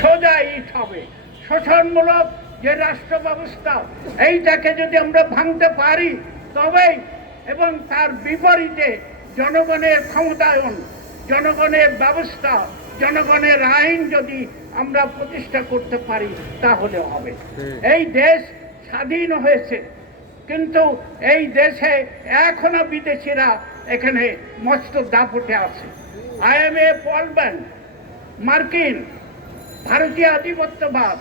সোজা ইট হবে। শোষণমূলক যে রাষ্ট্র ব্যবস্থা এইটাকে যদি আমরা ভাঙতে পারি তবেই এবং তার বিপরীতে জনগণের ক্ষমতায়ন জনগণের ব্যবস্থা জনগণের আইন যদি আমরা প্রতিষ্ঠা করতে পারি তাহলে হবে। এই দেশ স্বাধীন হয়েছে কিন্তু এই দেশে এখনও বিদেশিরা এখানে মস্ত দাপটে আছে। আইএমএ পলব্যান্ড মার্কিন ভারতীয় আধিপত্যবাদ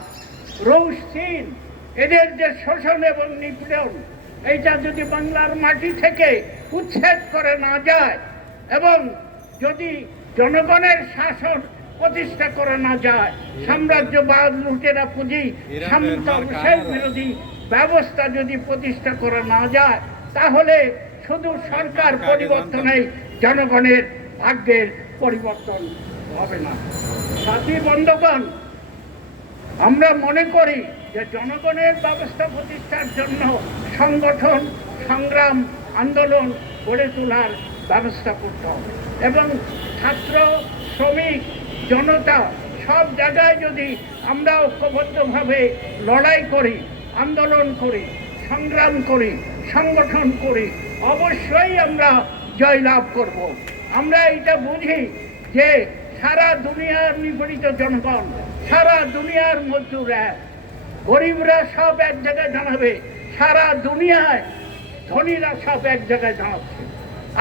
রুশ চীন এদের যে শোষণ এবং নিপীড়ন এইটা যদি বাংলার মাটি থেকে উচ্ছেদ করে না যায় এবং যদি জনগণের শাসন প্রতিষ্ঠা করে না যায় সাম্রাজ্যবাদ লুটেরা পুঁজি বিরোধী ব্যবস্থা যদি প্রতিষ্ঠা করে না যায় তাহলে শুধু সরকার পরিবর্তনেই জনগণের ভাগ্যের পরিবর্তন। হবে না। সাথী আমরা মনে করি যে জনগণের ব্যবস্থা প্রতিষ্ঠার জন্য সংগঠন, সংগ্রাম, আন্দোলন গড়ে তোলার ব্যবস্থা করতে হবে। এবং ছাত্র, শ্রমিক, জনতা সব জায়গায় যদি আমরা ঐক্যবদ্ধভাবে লড়াই করি, আন্দোলন করি, সংগ্রাম করি, সংগঠন করি, অবশ্যই আমরা জয়লাভ করব। আমরা এটা বুঝি যে সারা দুনিয়ার নিপীড়িত জনগণ, সারা দুনিয়ার মজদুর গরিবরা সব এক জায়গায় দাঁড়াবে, সারা দুনিয়ায় ধনীরা সব এক জায়গায় জানাচ্ছে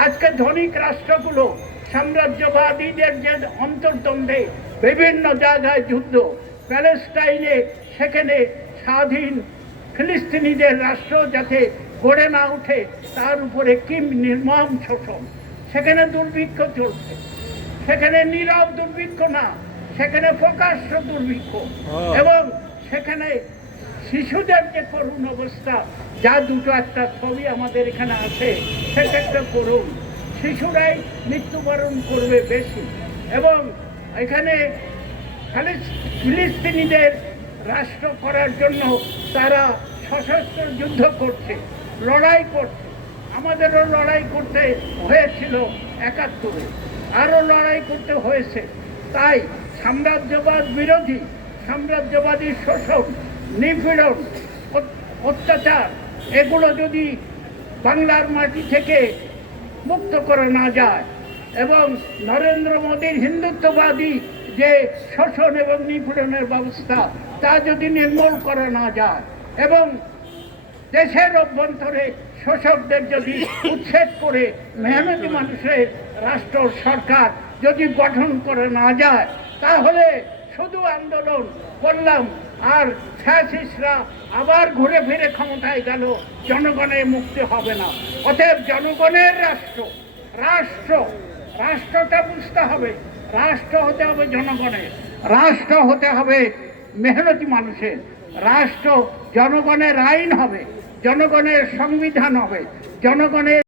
আজকে ধনিক রাষ্ট্রগুলো সাম্রাজ্যবাদীদের যে অন্তর্দ্বন্দ্বে বিভিন্ন জায়গায় যুদ্ধ, প্যালেস্টাইনে সেখানে স্বাধীন ফিলিস্তিনিদের রাষ্ট্র যাতে গড়ে না ওঠে, তার উপরে কি নির্মম শোষণ, সেখানে দুর্ভিক্ষ চলছে। সেখানে নীরব দুর্ভিক্ষ না সেখানে প্রকাশ্য দুর্ভিক্ষ। এবং সেখানে শিশুদের যে করুণ অবস্থা যা দুটো একটা ছবি আমাদের এখানে আছে সেটা একটা করুণ। শিশুরাই মৃত্যুবরণ করবে বেশি। এবং এখানে ফিলিস- ফিলিস্তিনিদের রাষ্ট্র করার জন্য তারা সশস্ত্র যুদ্ধ করছে লড়াই করছে। আমাদেরও লড়াই করতে হয়েছিল একাত্তরে। আরও লড়াই করতে হয়েছে। তাই সাম্রাজ্যবাদ বিরোধী, সাম্রাজ্যবাদী শোষণ, নিপীড়ন অত্যাচার, এগুলো যদি বাংলার মাটি থেকে মুক্ত করা না যায় এবং নরেন্দ্র মোদীর হিন্দুত্ববাদী যে শোষণ এবং নিপীড়নের ব্যবস্থা, তা যদি নির্মূল করা না যায় এবং দেশের অভ্যন্তরে শোষকদের যদি উচ্ছেদ করে মেহনতি মানুষের রাষ্ট্র, সরকার যদি গঠন করে না যায়, তাহলে শুধু আন্দোলন করলাম আর ফ্যাসিস্টরা আবার ঘুরে ফিরে ক্ষমতায় গেল জনগণের মুক্তি হবে না। অতএব জনগণের রাষ্ট্র রাষ্ট্র, রাষ্ট্রটা বুঝতে হবে। রাষ্ট্র হতে হবে জনগণের। রাষ্ট্র হতে হবে মেহনতি মানুষের। রাষ্ট্র জনগণের আইন হবে। জনগণের সংবিধান হবে। জনগণের